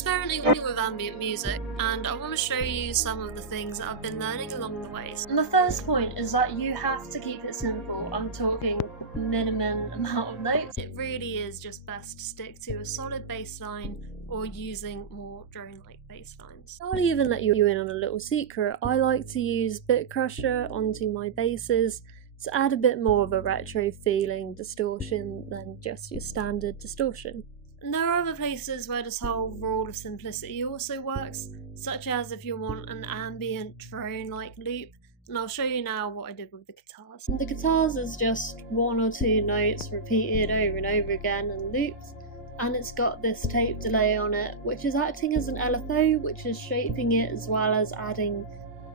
experimenting with ambient music, and I want to show you some of the things that I've been learning along the way. And the first point is that you have to keep it simple. I'm talking minimum amount of notes. It really is just best to stick to a solid bass line or using more drone-like bass lines. I'll even let you in on a little secret. I like to use Bit Crusher onto my basses to add a bit more of a retro feeling distortion than just your standard distortion. And there are other places where this whole rule of simplicity also works, such as if you want an ambient drone-like loop, and I'll show you now what I did with the guitars. And the guitars is just one or two notes repeated over and over again and looped, and it's got this tape delay on it, which is acting as an LFO, which is shaping it as well as adding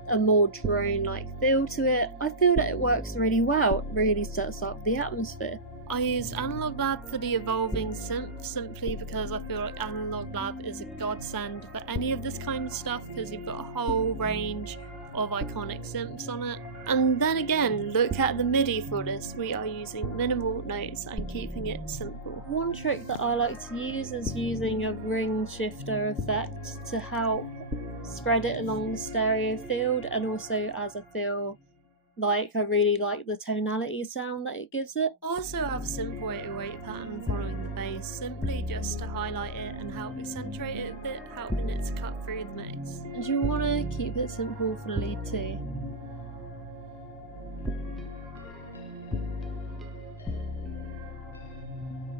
a more drone-like feel to it. I feel that it works really well. It really sets up the atmosphere. I used Analog Lab for the evolving synth simply because I feel like Analog Lab is a godsend for any of this kind of stuff because you've got a whole range of iconic synths on it. And then again, look at the Midi for this. We are using minimal notes and keeping it simple. One trick that I like to use is using a ring shifter effect to help spread it along the stereo field, and also as I feel like I really like the tonality sound that it gives it. I also have a simple 808 pattern following the bass, simply just to highlight it and help accentuate it a bit, helping it to cut through the mix. And you want to keep it simple for the lead too.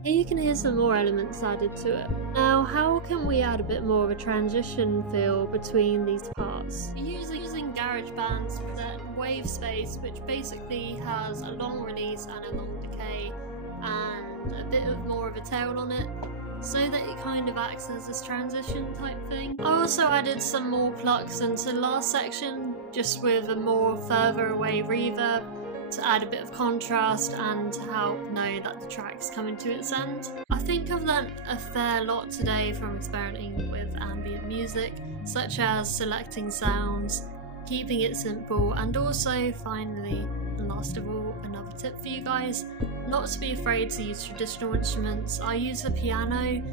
Here you can hear some more elements added to it. Now, how can we add a bit more of a transition feel between these parts? Using GarageBand's present wave space, which basically has a long release and a long decay and a bit of more of a tail on it, so that it kind of acts as this transition type thing. I also added some more plucks into the last section, just with a more further away reverb, to add a bit of contrast and to help know that the track's coming to its end. I think I've learnt a fair lot today from experimenting with ambient music, such as selecting sounds, keeping it simple, and also finally, and last of all, another tip for you guys, not to be afraid to use traditional instruments. I use the piano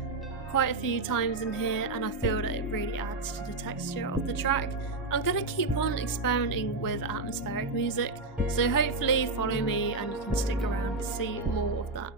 quite a few times in here and I feel that it really adds to the texture of the track. I'm going to keep on experimenting with atmospheric music, so hopefully follow me and you can stick around to see more of that.